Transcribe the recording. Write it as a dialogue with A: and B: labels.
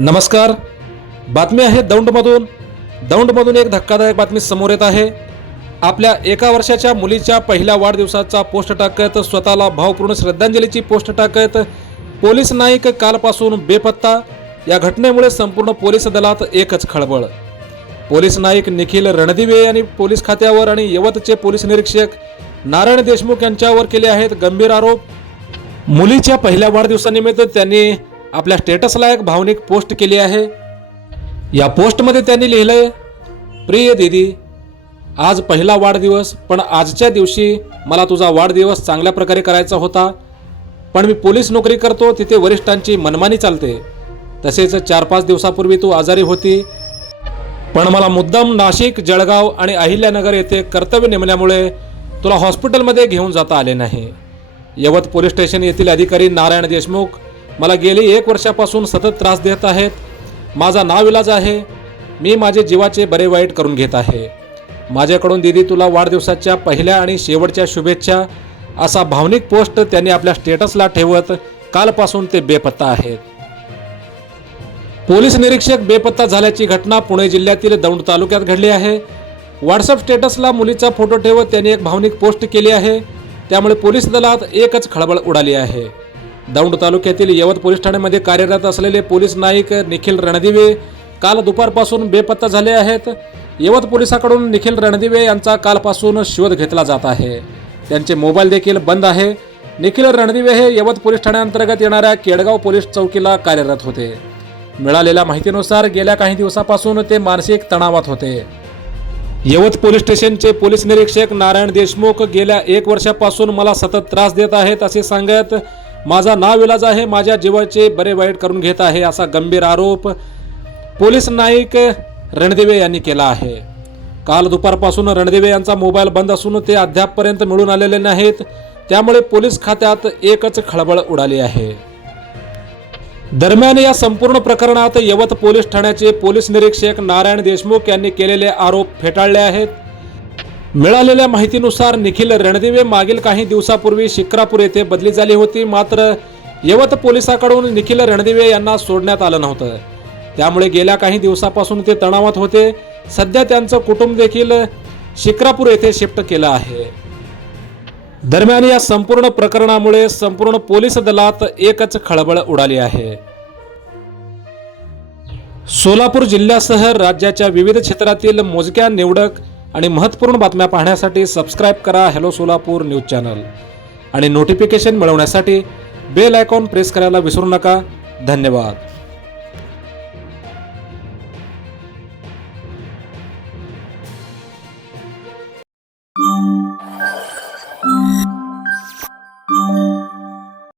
A: नमस्कार. बातमी आहे दौंडमधून. दौंडमधून एक धक्कादायक बातमी समोर येत आहे. आपल्या एका वर्षाच्या मुलीच्या पहिल्या वाढदिवसाचा पोस्ट टाकत स्वतःला भावपूर्ण श्रद्धांजलीची पोस्ट टाकत पोलीस नाईक कालपासून बेपत्ता. या घटनेमुळे संपूर्ण पोलीस दलात एकच खळबळ. पोलीस नाईक निखिल रणदिवे यांनी पोलीस खात्यावर आणि यवतचे पोलीस निरीक्षक नारायण देशमुख यांच्यावर केले आहेत गंभीर आरोप. मुलीच्या पहिल्या वाढदिवसानिमित्त त्यांनी आपल्या स्टेटसला एक भावनिक पोस्ट केली आहे. या पोस्टमध्ये त्यांनी लिहिलंय प्रिय दीदी आज पहिला वाढदिवस पण आजच्या दिवशी मला तुझा वाढदिवस चांगल्या प्रकारे करायचा होता. पण मी पोलीस नोकरी करतो तिथे वरिष्ठांची मनमानी चालते. तसेच चार पाच दिवसापूर्वी तू आजारी होती. पण मला मुद्दाम नाशिक जळगाव आणि अहिल्यानगर येथे कर्तव्य नेमल्यामुळे तुला हॉस्पिटलमध्ये घेऊन जाता आले नाही. यवत पोलीस स्टेशन येथील अधिकारी नारायण देशमुख मला गेली एक वर्षापासून सतत त्रास देत आहेत. माझा नाविलाज आहे. मी माझे जीवाचे बरे वाईट करून घेत आहे. माझ्याकडून दिदी तुला वाढदिवसाच्या पहिल्या आणि शेवटच्या शुभेच्छा असा भावनिक पोस्ट त्यांनी आपल्या स्टेटसला ठेवत कालपासून ते बेपत्ता आहेत. पोलीस निरीक्षक बेपत्ता झाल्याची घटना पुणे जिल्ह्यातील दौंड तालुक्यात घडली आहे. व्हॉट्सअप स्टेटसला मुलीचा फोटो ठेवत त्यांनी एक भावनिक पोस्ट केली आहे. त्यामुळे पोलीस दलात एकच खळबळ उडाली आहे. दौंड तालुक्यातील यवत पोलीस ठाण्यामध्ये कार्यरत असलेले पोलीस नाईक निखिल रणदिवे काल दुपारपासून बेपत्ता झाले आहेत. यवत पोलिसाकडून निखिल रणदिवे यांचा कालपासून शोध घेतला जात आहे. त्यांचे मोबाईल देखील बंद आहे. निखिल रणदिवे हे यवत पोलीस ठाण्याअंतर्गत येणाऱ्या केडगाव पोलीस चौकीला कार्यरत होते. मिळालेल्या माहितीनुसार गेल्या काही दिवसापासून ते मानसिक तणावात होते. यवत पोलीस स्टेशनचे पोलीस निरीक्षक नारायण देशमुख गेल्या एक वर्षापासून मला सतत त्रास देत आहेत असे सांगत माझा नाविलाज आहे माझ्या जीवाचे बरे वाईट करून घेत आहे असा गंभीर आरोप पोलीस नाईक रणदिवे यांनी केला आहे. काल दुपारपासून रणदिवे यांचा मोबाईल बंद असून ते अद्यापपर्यंत मिळून आलेले नाहीत. त्यामुळे पोलीस खात्यात एकच खळबळ उडाली आहे. दरम्यान या संपूर्ण प्रकरणात यवत पोलीस ठाण्याचे पोलीस निरीक्षक नारायण देशमुख यांनी केलेले आरोप फेटाळले आहेत. मिळालेल्या माहितीनुसार निखिल रणदिवे मागील काही दिवसापूर्वी शिक्रापूर येथे बदली झाली होती. मात्र यवत पोलिसाकडून निखिल रणदिवे यांना सोडण्यात आलं नव्हतं. त्यामुळे गेल्या काही दिवसापासून ते तणावात होते. सध्या त्यांचं कुटुंब देखील शिक्रापूर येथे शिफ्ट केलं आहे. दरम्यान या संपूर्ण प्रकरणामुळे संपूर्ण पोलीस दलात एकच खळबळ उडाली आहे. सोलापूर जिल्ह्यासह राज्याच्या विविध क्षेत्रातील मोजक्या निवडक आणि महत्त्वपूर्ण बातम्या पाहण्यासाठी सबस्क्राईब करा हॅलो सोलापूर न्यूज चॅनल आणि नोटिफिकेशन मिळवण्यासाठी बेल आयकॉन प्रेस करायला विसरू नका. धन्यवाद.